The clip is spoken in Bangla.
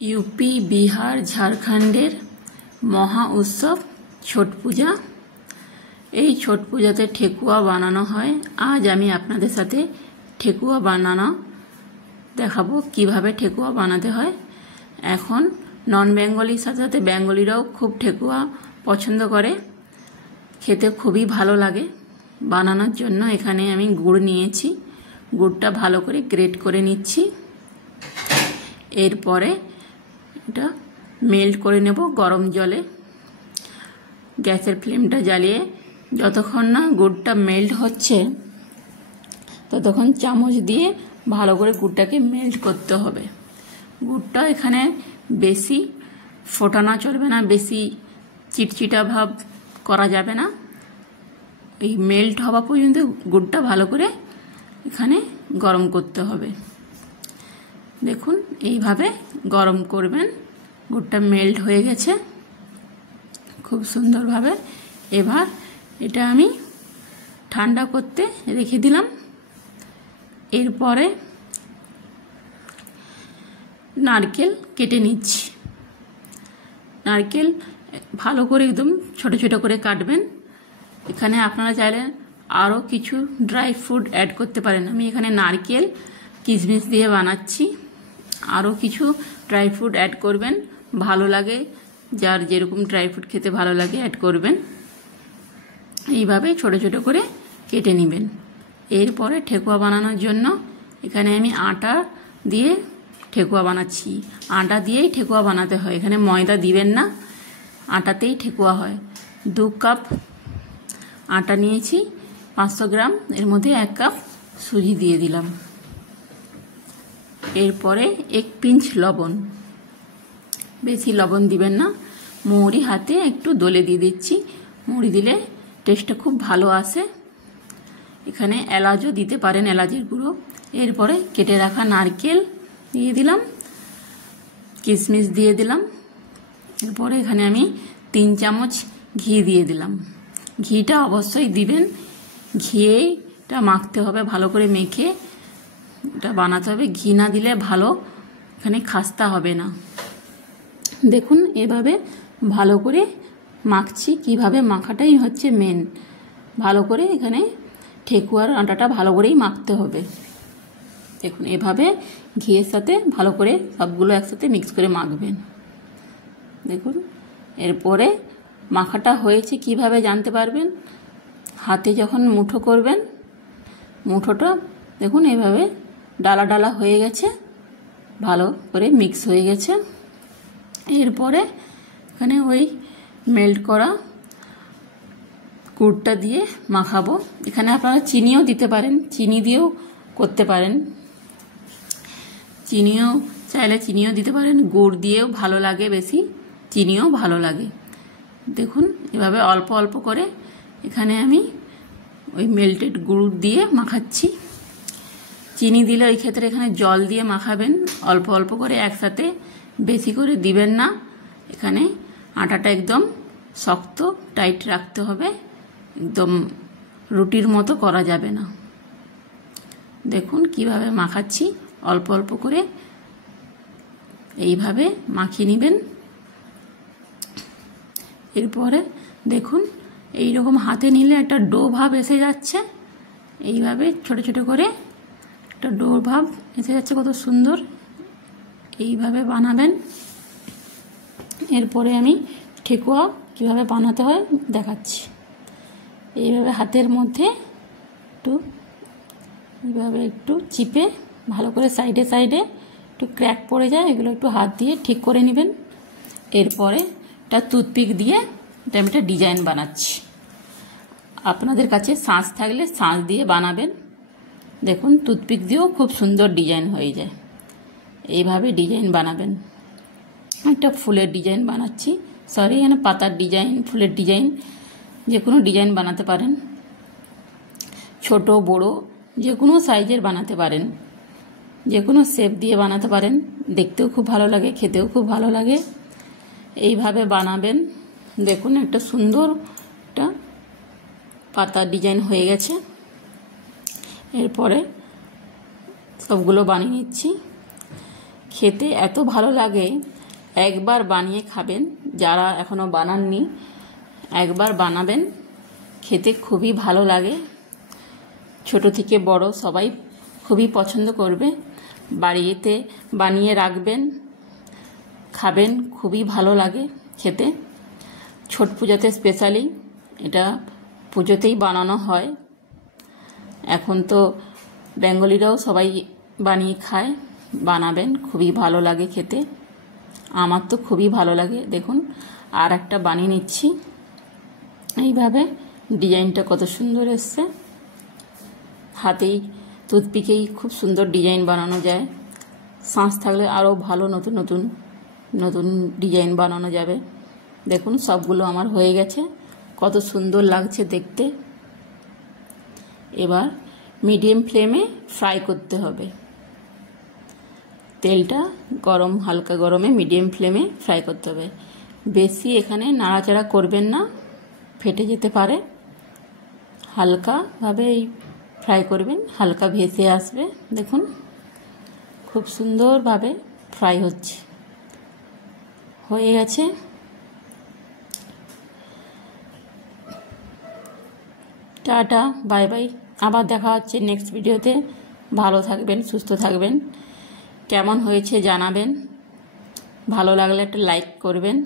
यूपी बिहार झारखंडेर महा उत्सव छठ पूजा। এই ছট পূজাতে ঠেকুয়া বানানো হয়। আজ আমি আপনাদের সাথে ঠেকুয়া বানানো দেখাবো কিভাবে ঠেকুয়া বানাতে হয়। এখন নন বেঙ্গলির সাথে সাথে বেঙ্গলিরাও খুব ঠেকুয়া পছন্দ করে, খেতে খুবই ভালো লাগে। বানানোর জন্য এখানে আমি গুড় নিয়েছি, গুড়টা ভালো করে গ্রেট করে নিচ্ছি। এরপরে এটা মেল্ট করে নেব গরম জলে। গ্যাসের ফ্লেমটা জ্বালিয়ে যতক্ষণ না গুড়টা মেল্ট হচ্ছে ততক্ষণ চামচ দিয়ে ভালো করে গুড়টাকে মেল্ট করতে হবে। গুড়টা এখানে বেশি ফোটানো চলবে না, বেশি চিটচিটা ভাব করা যাবে না। এই মেল্ট হওয়া পর্যন্ত গুড়টা ভালো করে এখানে গরম করতে হবে। দেখুন এইভাবে গরম করবেন। গুড়টা মেল্ট হয়ে গেছে খুব সুন্দরভাবে। এবার এটা আমি ঠান্ডা করতে রেখে দিলাম। এরপরে নারকেল কেটে নিচ্ছি। নারকেল ভালো করে একদম ছোট ছোট করে কাটবেন। এখানে আপনারা চাইলে আরও কিছু ড্রাই ফ্রুট অ্যাড করতে পারেন। আমি এখানে নারকেল কিশমিশ দিয়ে বানাচ্ছি। আরও কিছু ড্রাই ফ্রুট অ্যাড করবেন, ভালো লাগে, যার যেরকম ড্রাই ফ্রুট খেতে ভালো লাগে অ্যাড করবেন। এইভাবে ছোট ছোট করে কেটে নেবেন। এরপরে ঠেকুয়া বানানোর জন্য এখানে আমি আটা দিয়ে ঠেকুয়া বানাচ্ছি। আটা দিয়েই ঠেকুয়া বানাতে হয়, এখানে ময়দা দিবেন না, আটাতেই ঠেকুয়া হয়। 2 কাপ আটা নিয়েছি, 500 গ্রাম, এর মধ্যে 1 কাপ সুজি দিয়ে দিলাম। এরপরে 1 পিঞ্চ লবণ, বেশি লবণ দিবেন না। মৌরি হাতে একটু দলে দিয়ে দিচ্ছি, মৌরি দিলে টেস্টটা খুব ভালো আসে। এখানে এলাচও দিতে পারেন, এলাচের গুঁড়ো। এরপরে কেটে রাখা নারকেল দিয়ে দিলাম, কিশমিশ দিয়ে দিলাম। এরপরে এখানে আমি 3 চামচ ঘি দিয়ে দিলাম। ঘিটা অবশ্যই দিবেন, ঘিটা মাখতে হবে, ভালো করে মেখে এটা বানাতে হবে। ঘি না দিলে ভালো এখানে খাস্তা হবে না। দেখুন এভাবে ভালো করে মাখছি। কিভাবে মাখাটাই হচ্ছে মেন। ভালো করে এখানে ঠেকুয়ার আটাটা ভালো করেই মাখতে হবে। দেখুন এভাবে ঘিয়ের সাথে ভালো করে সবগুলো একসাথে মিক্স করে মাখবেন। দেখুন এরপরে মাখাটা হয়েছে কিভাবে জানতে পারবেন, হাতে যখন মুঠো করবেন, মুঠোটা দেখুন এভাবে ডালা ডালা হয়ে গেছে, ভালো করে মিক্স হয়ে গেছে। এরপরে এখানে ওই মেল্ট করা গুড়টা দিয়ে মাখাবো। এখানে আপনারা চিনিও দিতে পারেন, চিনি দিয়েও করতে পারেন, চিনিও চাইলে চিনিও দিতে পারেন। গুড় দিয়েও ভালো লাগে, বেশি চিনিও ভালো লাগে। দেখুন এভাবে অল্প অল্প করে এখানে আমি ওই মেল্টেড গুড় দিয়ে মাখাচ্ছি। চিনি দিলে ওই ক্ষেত্রে এখানে জল দিয়ে মাখাবেন, অল্প অল্প করে একসাথে, বেশি করে দিবেন না। এখানে আটাটা একদম শক্ত টাইট রাখতে হবে, একদম রুটির মতো করা যাবে না। দেখুন কিভাবে মাখাচ্ছি, অল্প অল্প করে এইভাবে মাখিয়ে নেবেন। এরপরে দেখুন এইরকম হাতে নিলে একটা ডো ভাব এসে যাচ্ছে। এইভাবে ছোট ছোট করে একটা ডো ভাব এসে যাচ্ছে, কত সুন্দর। এইভাবে বানাবেন। এরপরে আমি ঠেকুয়া কিভাবে বানাতে হয় দেখাচ্ছি। এইভাবে হাতের মধ্যে এইভাবে একটু চিপে ভালো করে সাইডে সাইডে একটু ক্র্যাক পড়ে যায়, এগুলো একটু হাত দিয়ে ঠিক করে নেবেন। এরপরে একটা টুথপিক দিয়ে এটা আমি একটা ডিজাইন বানাচ্ছি। আপনাদের কাছে শাঁস থাকলে শাঁস দিয়ে বানাবেন। দেখুন টুথপিক দিয়েও খুব সুন্দর ডিজাইন হয়ে যায়। এইভাবে ডিজাইন বানাবেন। একটা ফুলের ডিজাইন বানাচ্ছি, সরি এখানে পাতার ডিজাইন, ফুলের ডিজাইন, যে কোনো ডিজাইন বানাতে পারেন। ছোট বড় যে কোনো সাইজের বানাতে পারেন, যে কোনো শেপ দিয়ে বানাতে পারেন। দেখতেও খুব ভালো লাগে, খেতেও খুব ভালো লাগে। এইভাবে বানাবেন। দেখুন একটা সুন্দর একটা পাতার ডিজাইন হয়ে গেছে। এরপরে সবগুলো বানিয়ে নিচ্ছি। খেতে এত ভালো লাগে, একবার বানিয়ে খাবেন। যারা এখনো বানাননি একবার বানাবেন, খেতে খুবই ভালো লাগে। ছোট থেকে বড় সবাই খুবই পছন্দ করবে। বাড়িতে বানিয়ে রাখবেন, খাবেন, খুবই ভালো লাগে খেতে। ছট পূজাতে স্পেশালি এটা পুজোতেই বানানো হয়। এখন তো বেঙ্গলিরাও সবাই বানিয়ে খায়, বানাবেন, খুবই ভালো লাগে খেতে। আমার তো খুবই ভালো লাগে। দেখুন আর একটা বানিয়ে নিচ্ছি। এইভাবে ডিজাইনটা কত সুন্দর এসছে। হাতেই টুথপিকেই খুব সুন্দর ডিজাইন বানানো যায়। শাঁস থাকলে আরও ভালো নতুন নতুন নতুন ডিজাইন বানানো যাবে। দেখুন সবগুলো আমার হয়ে গেছে, কত সুন্দর লাগছে দেখতে। এবার মিডিয়াম ফ্লেমে ফ্রাই করতে হবে। তেলটা গরম, হালকা গরমে মিডিয়াম ফ্লেমে ফ্রাই করতে হবে। বেশি এখানে নাড়াচাড়া করবেন না, ফেটে যেতে পারে। হালকাভাবে এই ফ্রাই করবেন, হালকা ভেসে আসবে। দেখুন খুব সুন্দরভাবে ফ্রাই হচ্ছে, হয়ে গেছে। Tata, bye bye. আবার দেখা হচ্ছে নেক্সট ভিডিওতে। ভালো থাকবেন, সুস্থ থাকবেন। কেমন হয়েছে জানাবেন। ভালো লাগলে একটা লাইক করবেন।